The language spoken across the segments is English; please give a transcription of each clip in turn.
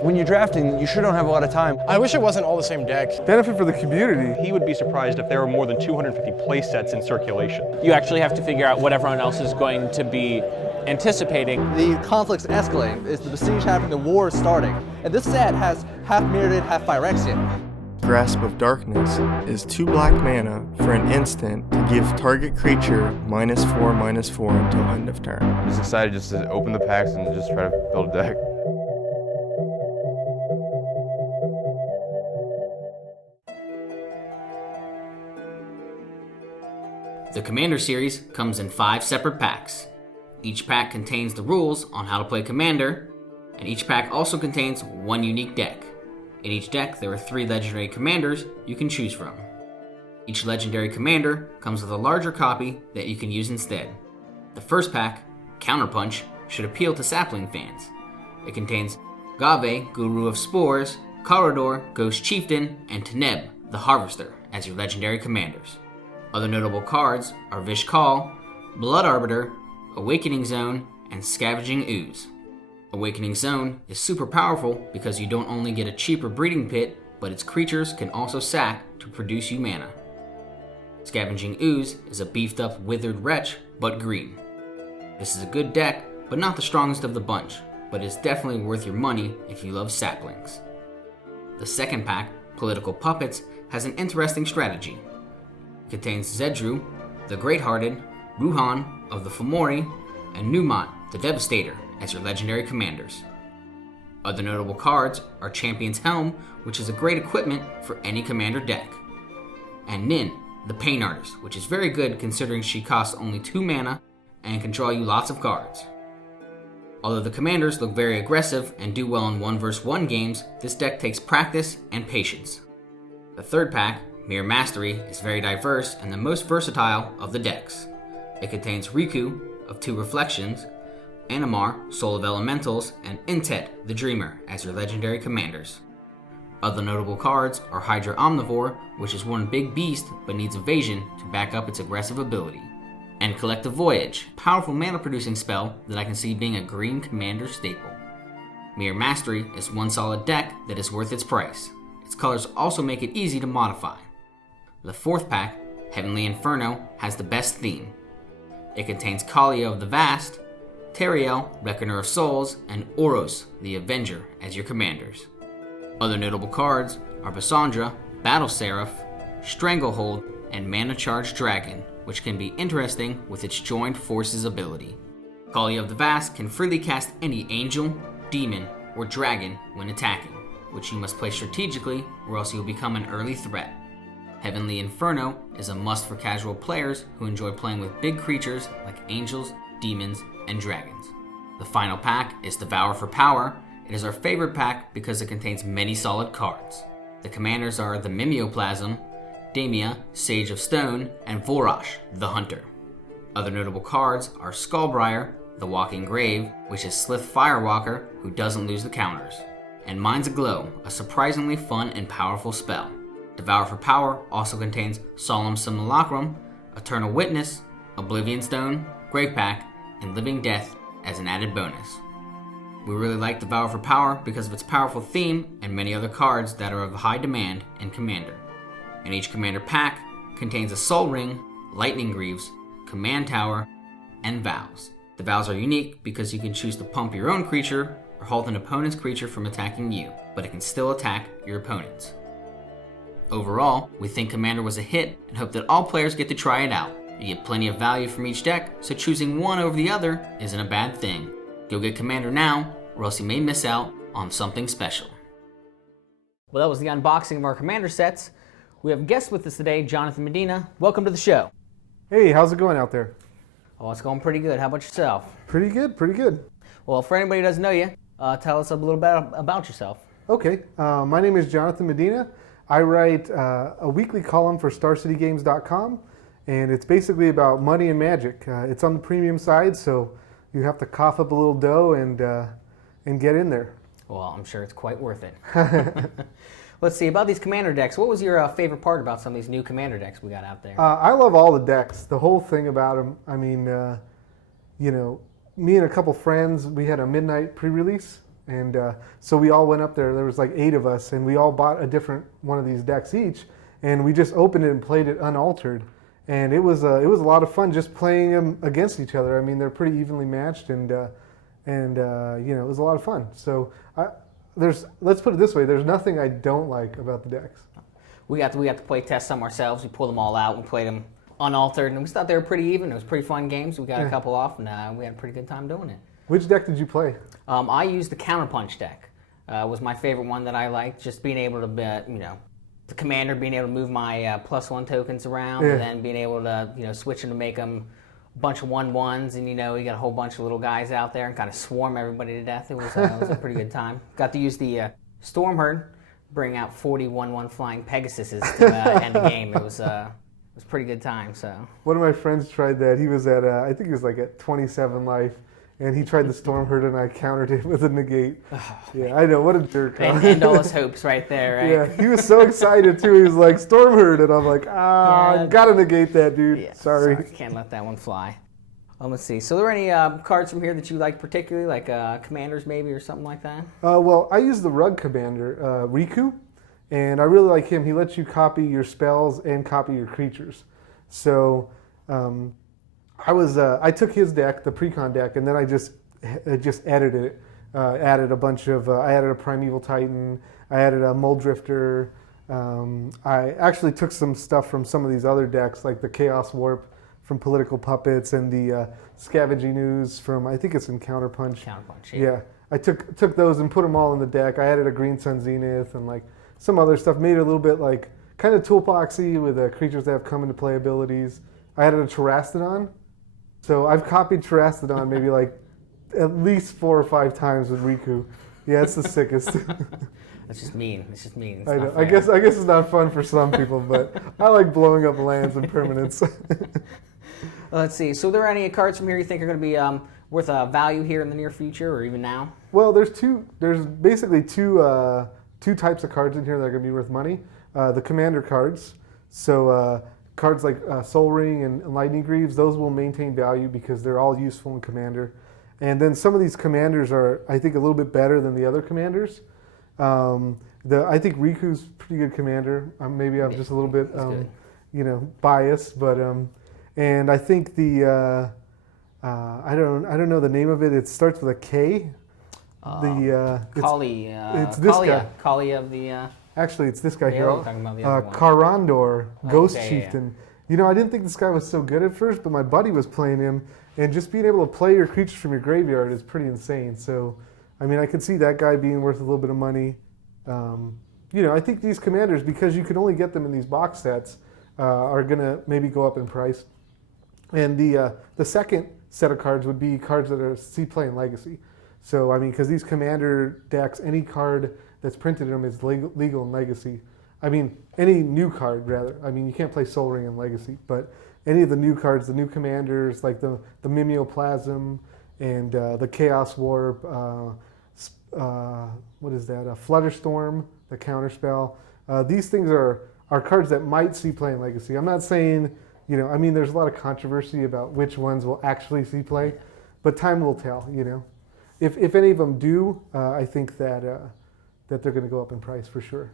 When you're drafting, you sure don't have a lot of time. I wish it wasn't all the same deck. Benefit for the community. He would be surprised if there were more than 250 play sets in circulation. You actually have to figure out what everyone else is going to be anticipating. The conflict's escalating. It's the besiege happening, the war is starting. And this set has half Mirrodin, half Phyrexian. Grasp of Darkness is 2 black mana for an instant to give target creature -4/-4 until end of turn. I'm just excited just to open the packs and just try to build a deck. The Commander series comes in 5 separate packs. Each pack contains the rules on how to play Commander, and each pack also contains 1 unique deck. In each deck, there are 3 legendary commanders you can choose from. Each legendary commander comes with a larger copy that you can use instead. The first pack, Counterpunch, should appeal to sapling fans. It contains Gave, Guru of Spores, Corridor, Ghost Chieftain, and Teneb, the Harvester, as your legendary commanders. Other notable cards are Vish Call, Blood Arbiter, Awakening Zone, and Scavenging Ooze. Awakening Zone is super powerful because you don't only get a cheaper breeding pit, but its creatures can also sack to produce you mana. Scavenging Ooze is a beefed up Withered Wretch, but green. This is a good deck, but not the strongest of the bunch, but is definitely worth your money if you love saplings. The second pack, Political Puppets, has an interesting strategy. It contains Zedru, the Great-Hearted, Ruhan of the Fomori, and Numot, the Devastator, as your legendary commanders. Other notable cards are Champion's Helm, which is a great equipment for any commander deck, and Nin, the Pain Artist, which is very good considering she costs only 2 mana and can draw you lots of cards. Although the commanders look very aggressive and do well in 1 vs 1 games, this deck takes practice and patience. The third pack, Mere Mastery, is very diverse and the most versatile of the decks. It contains Riku of 2 Reflections, Animar, Soul of Elementals, and Intet, the Dreamer, as your legendary commanders. Other notable cards are Hydra Omnivore, which is one big beast but needs evasion to back up its aggressive ability, and Collective Voyage, a powerful mana-producing spell that I can see being a green commander staple. Mere Mastery is one solid deck that is worth its price. Its colors also make it easy to modify. The fourth pack, Heavenly Inferno, has the best theme. It contains Kalia of the Vast, Teriel, Reckoner of Souls, and Oros, the Avenger, as your commanders. Other notable cards are Bassandra, Battle Seraph, Stranglehold, and Mana Charged Dragon, which can be interesting with its Joined Forces ability. Kalia of the Vast can freely cast any angel, demon, or dragon when attacking, which you must play strategically or else you will become an early threat. Heavenly Inferno is a must for casual players who enjoy playing with big creatures like angels, demons, and dragons. The final pack is Devour for Power. It is our favorite pack because it contains many solid cards. The commanders are the Mimeoplasm, Damia, Sage of Stone, and Vorosh, the Hunter. Other notable cards are Skullbriar, the Walking Grave, which is Slith Firewalker who doesn't lose the counters, and Mind's Aglow, a surprisingly fun and powerful spell. Devour for Power also contains Solemn Simulacrum, Eternal Witness, Oblivion Stone, Grave Pack, and Living Death as an added bonus. We really like Devour for Power because of its powerful theme and many other cards that are of high demand in Commander. And each Commander pack contains a Soul Ring, Lightning Greaves, Command Tower, and Vows. The Vows are unique because you can choose to pump your own creature or halt an opponent's creature from attacking you, but it can still attack your opponents. Overall, we think Commander was a hit and hope that all players get to try it out. You get plenty of value from each deck, so choosing one over the other isn't a bad thing. Go get Commander now, or else you may miss out on something special. Well, that was the unboxing of our Commander sets. We have a guest with us today, Jonathan Medina. Welcome to the show. Hey, how's it going out there? Oh, it's going pretty good. How about yourself? Pretty good, pretty good. Well, for anybody who doesn't know you, tell us a little bit about yourself. Okay, my name is Jonathan Medina. I write a weekly column for StarCityGames.com, and it's basically about money and magic. It's on the premium side, so you have to cough up a little dough and get in there. Well, I'm sure it's quite worth it. Let's see, about these Commander decks, what was your favorite part about some of these new Commander decks we got out there? I love all the decks, the whole thing about them. I mean, you know, me and a couple friends, we had a midnight pre-release, And so we all went up there. There was like 8 of us, and we all bought a different one of these decks each, and we just opened it and played it unaltered. And it was a lot of fun just playing them against each other. I mean, they're pretty evenly matched, and you know, it was a lot of fun. So let's put it this way: there's nothing I don't like about the decks. We got to play test some ourselves. We pulled them all out. We played them unaltered, and we thought they were pretty even. It was pretty fun games. We got a couple off, and we had a pretty good time doing it. Which deck did you play? I used the Counterpunch deck. Was my favorite one that I liked. Just being able to, the commander being able to move my +1 tokens around, and then being able to, switch them to make them a bunch of 1/1s, and you got a whole bunch of little guys out there and kind of swarm everybody to death. It was a pretty good time. Got to use the Stormherd, bring out 40 1/1 flying Pegasuses to end the game. It was a pretty good time. So one of my friends tried that. He was at I think he was like at 27 life. And he tried the Stormherd, and I countered it with a negate. Yeah, I know, what a jerk. And all his hopes right there, right? Yeah, he was so excited, too. He was like, Stormherd, and I'm like, gotta negate that, dude. Yeah, sorry. Can't let that one fly. Let's see. So are there any cards from here that you like particularly, like Commanders maybe, or something like that? Well, I use the Rug Commander, Riku, and I really like him. He lets you copy your spells and copy your creatures. So... I took his deck, the Precon deck, and then I just edited it. Added a bunch of, I added a Primeval Titan, I added a Muldrifter. I actually took some stuff from some of these other decks, like the Chaos Warp from Political Puppets and the Scavenging Ooze from, I think it's in Counterpunch. Counterpunch, yeah. I took those and put them all in the deck. I added a Green Sun Zenith and like some other stuff, made it a little bit like kind of toolboxy with creatures that have come into play abilities. I added a Terastodon. So I've copied Terastodon maybe like at least 4 or 5 times with Riku. Yeah, it's the sickest. That's just mean. It's just mean. It's I know. not I fair. guess it's not fun for some people, but I like blowing up lands and permanents. Let's see. So, are there any cards from here you think are going to be worth value here in the near future, or even now? Well, there's basically two types of cards in here that are going to be worth money. The commander cards. So. Cards like Soul Ring and Lightning Greaves, those will maintain value because they're all useful in Commander. And then some of these commanders are, I think, a little bit better than the other commanders. I think Riku's a pretty good commander. Maybe I'm just a little bit, biased, but and I think the I don't know the name of it. It starts with a K. Kali. It's this guy. Kali of the. Actually, it's this guy here. Talking about the other one. Karandor, Ghost Chieftain. Yeah. I didn't think this guy was so good at first, but my buddy was playing him, and just being able to play your creatures from your graveyard is pretty insane. So, I mean, I could see that guy being worth a little bit of money. I think these commanders, because you can only get them in these box sets, are going to maybe go up in price. And the second set of cards would be cards that are C-Play and Legacy. So, I mean, because these commander decks, any card that's printed in them is legal in Legacy. I mean, any new card, rather. I mean, you can't play Soul Ring in Legacy, but any of the new cards, the new commanders, like the Mimeoplasm and the Chaos Warp, what is that? Flutterstorm, the Counterspell. These things are cards that might see play in Legacy. I'm not saying, there's a lot of controversy about which ones will actually see play, but time will tell, If any of them do, I think that they're going to go up in price for sure.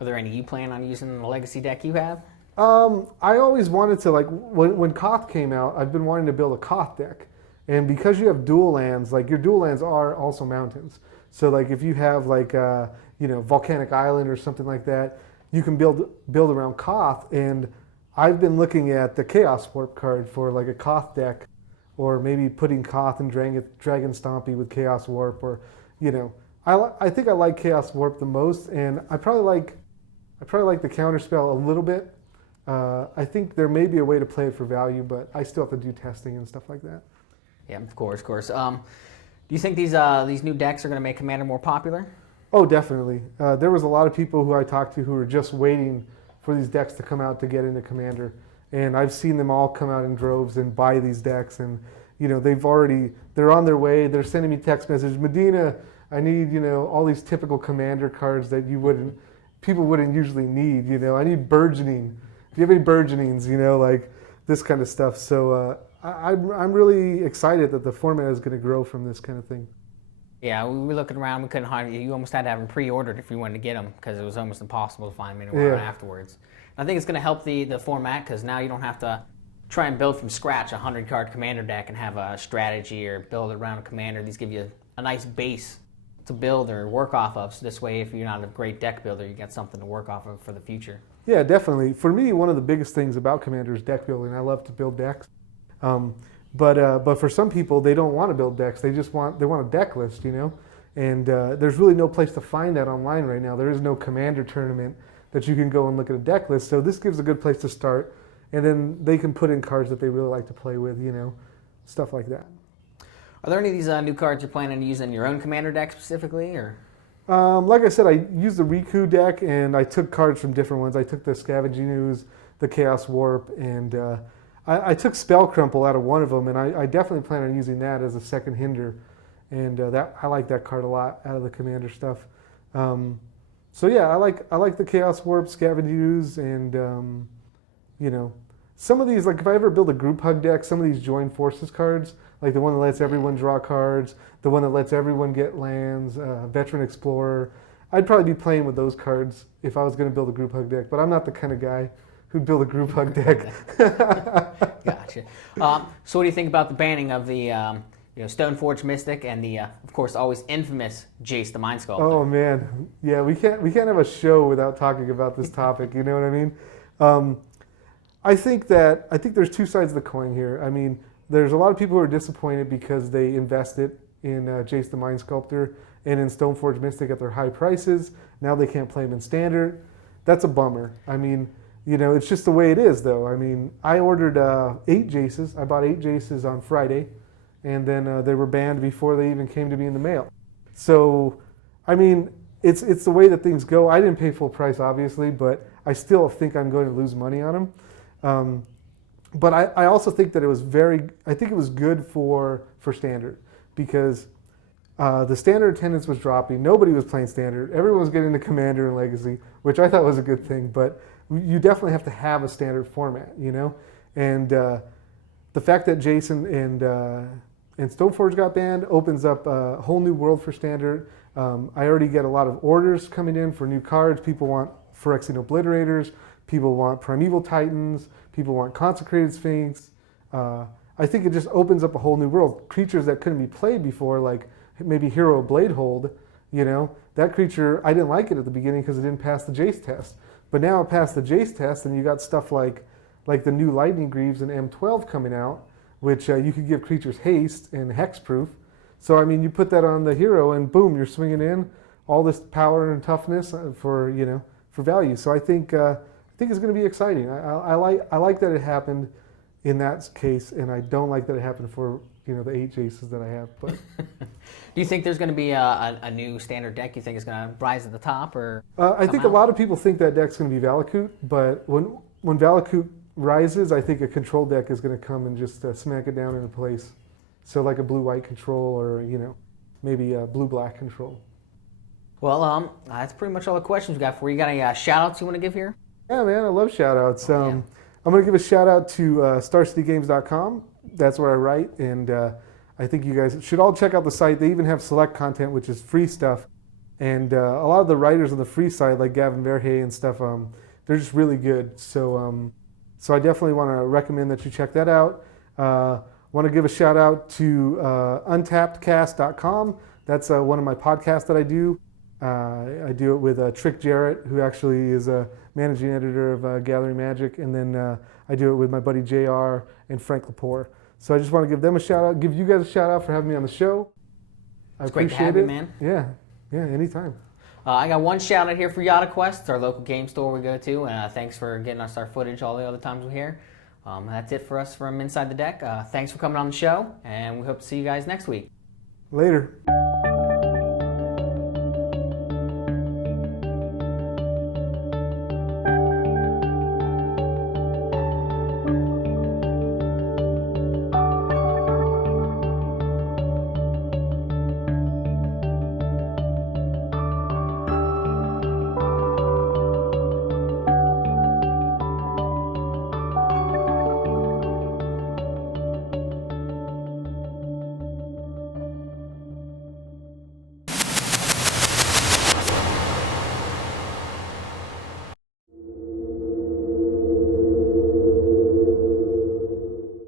Are there any you plan on using in the Legacy deck you have? I always wanted to, like, when Koth came out, I've been wanting to build a Koth deck. And because you have dual lands, like, your dual lands are also mountains. So, like, if you have, like, Volcanic Island or something like that, you can build around Koth. And I've been looking at the Chaos Warp card for, like, a Koth deck, or maybe putting Koth and Dragon Stompy with Chaos Warp, or, I think I like Chaos Warp the most, and I probably like the Counterspell a little bit. I think there may be a way to play it for value, but I still have to do testing and stuff like that. Yeah, of course. Do you think these new decks are going to make Commander more popular? Oh, definitely. There was a lot of people who I talked to who were just waiting for these decks to come out to get into Commander, and I've seen them all come out in droves and buy these decks, and they're on their way. They're sending me text messages, Medina, I need, all these typical Commander cards that people wouldn't usually need, I need burgeoning. Do you have any burgeonings, like this kind of stuff? So I'm really excited that the format is going to grow from this kind of thing. Yeah, we were looking around. We couldn't hardly. You almost had to have them pre-ordered if you wanted to get them because it was almost impossible to find them anywhere afterwards. And I think it's going to help the format because now you don't have to try and build from scratch a 100-card commander deck and have a strategy or build it around a commander. These give you a nice base to build or work off of. So this way, if you're not a great deck builder, you got something to work off of for the future. Yeah, definitely. For me, one of the biggest things about Commander is deck building. I love to build decks. But for some people, they don't want to build decks. They want a deck list, you know? And there's really no place to find that online right now. There is no Commander tournament that you can go and look at a deck list. So this gives a good place to start. And then they can put in cards that they really like to play with, you know, stuff like that. Are there any of these new cards you're planning to use in your own Commander deck specifically, or? Like I said, I used the Riku deck, and I took cards from different ones. I took the Scavenging Ooze, the Chaos Warp, and I took Spell Crumple out of one of them, and I definitely plan on using that as a second hinder. And I like that card a lot out of the Commander stuff. So yeah, I like the Chaos Warp, Scavenging Ooze, and you know, some of these, like if I ever build a group hug deck, some of these Join Forces cards, like the one that lets everyone draw cards, the one that lets everyone get lands, Veteran Explorer, I'd probably be playing with those cards if I was going to build a group hug deck, but I'm not the kind of guy who'd build a group hug deck. Gotcha. So what do you think about the banning of the Stoneforge Mystic and the, of course, always infamous Jace the Mind Sculptor? Oh man, yeah, we can't have a show without talking about this topic. You know what I mean? I think there's two sides of the coin here. I mean, there's a lot of people who are disappointed because they invested in Jace the Mind Sculptor and in Stoneforge Mystic at their high prices. Now they can't play them in Standard. That's a bummer. I mean, you know, it's just the way it is, though. I mean, I ordered 8 Jaces. I bought 8 Jaces on Friday, and then they were banned before they even came to me in the mail. So, I mean, it's the way that things go. I didn't pay full price, obviously, but I still think I'm going to lose money on them. But I also think that it was good for Standard because the Standard attendance was dropping. Nobody was playing Standard. Everyone was getting the Commander and Legacy, which I thought was a good thing. But you definitely have to have a Standard format, you know? And the fact that Jason and Stoneforge got banned opens up a whole new world for Standard. I already get a lot of orders coming in for new cards. People want Phyrexian Obliterators. People want Primeval Titans. People want Consecrated Sphinx. I think it just opens up a whole new world. Creatures that couldn't be played before, like maybe Hero of Bladehold, you know, that creature, I didn't like it at the beginning because it didn't pass the Jace test. But now it passed the Jace test, and you got stuff like the new Lightning Greaves and M12 coming out, which you could give creatures haste and hexproof. So, I mean, you put that on the hero, and boom, you're swinging in all this power and toughness for value. So I think it's going to be exciting. I like that it happened in that case, and I don't like that it happened for the 8 Jaces that I have. But do you think there's going to be a new Standard deck? You think it's going to rise at the top, or I think a lot of people think that deck's going to be Valakut, but when Valakut rises, I think a control deck is going to come and just smack it down into place. So like a blue-white control, or maybe a blue-black control. Well, that's pretty much all the questions we got for you. Got any shout-outs you want to give here? Yeah, man, I love shout-outs. I'm going to give a shout-out to StarCityGames.com. That's where I write, and I think you guys should all check out the site. They even have select content, which is free stuff. And a lot of the writers on the free side, like Gavin Verhey and stuff, they're just really good. So I definitely want to recommend that you check that out. Want to give a shout-out to UntappedCast.com. That's one of my podcasts that I do. I do it with Trick Jarrett, who actually is a managing editor of Gathering Magic, and then I do it with my buddy JR and Frank Lepore. So I just want to give them a shout out, give you guys a shout out for having me on the show. It's great to have you, man. Yeah, anytime. I got one shout out here for Yada Quest. It's our local game store we go to, and thanks for getting us our footage all the other times we're here. That's it for us from Inside the Deck. Thanks for coming on the show, and we hope to see you guys next week. Later.